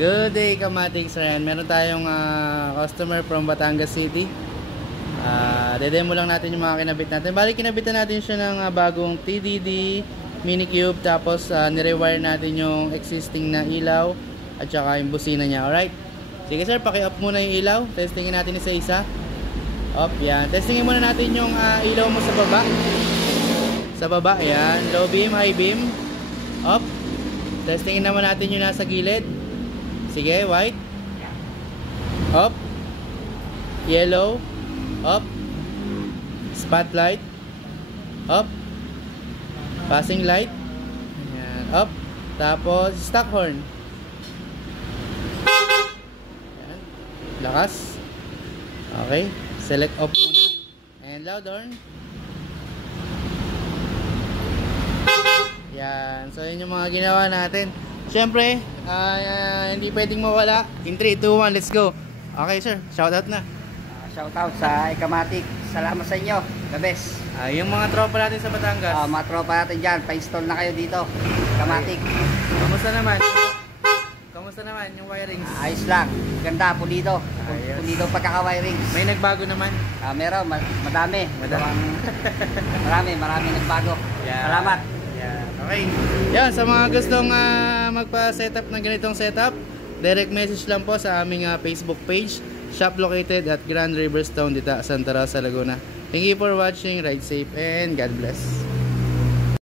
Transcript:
Good day, Kamatiks. Ayan, meron tayong customer from Batangas City. Dedemo lang natin yung mga kinabit natin. Bali, kinabitan natin siya ng bagong TDD mini cube. Tapos, nirewire natin yung existing na ilaw at saka yung busina niya. Alright? Sige sir, paki-off muna yung ilaw. Testingin natin isa-isa. Off, yan. Testingin muna natin yung ilaw mo sa baba. Sa baba, yan. Low beam, high beam. Off. Testingin naman natin yung nasa gilid. Sige, white. Up. Yellow. Up. Spotlight. Up. Passing light. Ayan. Up. Tapos stock horn. Ayan. Lakas. Okay. Select off muna. And loud horn. Yan. So yun yung mga ginawa natin. Siyempre, hindi pwedeng mawala. In 3, 2, 1, let's go. Okay sir, shoutout na. Shoutout sa Ikamatik. Salamat sa inyo. The best. Yung mga tropa natin sa Batangas. Mga tropa natin dyan. Pa-install na kayo dito. Ikamatik. Kamusta naman? Kamusta naman yung wirings? Ayos lang. Ganda, pulido. Pulido pagkaka-wirings. May nagbago naman? Meron, madami. Marami nagbago. Yeah. Salamat. Okay. Yan, sa mga gustong magpa-setup ng ganitong setup, direct message lang po sa aming Facebook page. Shop located at Grand Riverstone dito, Santa Rosa, Laguna. Thank you for watching. Ride safe and God bless.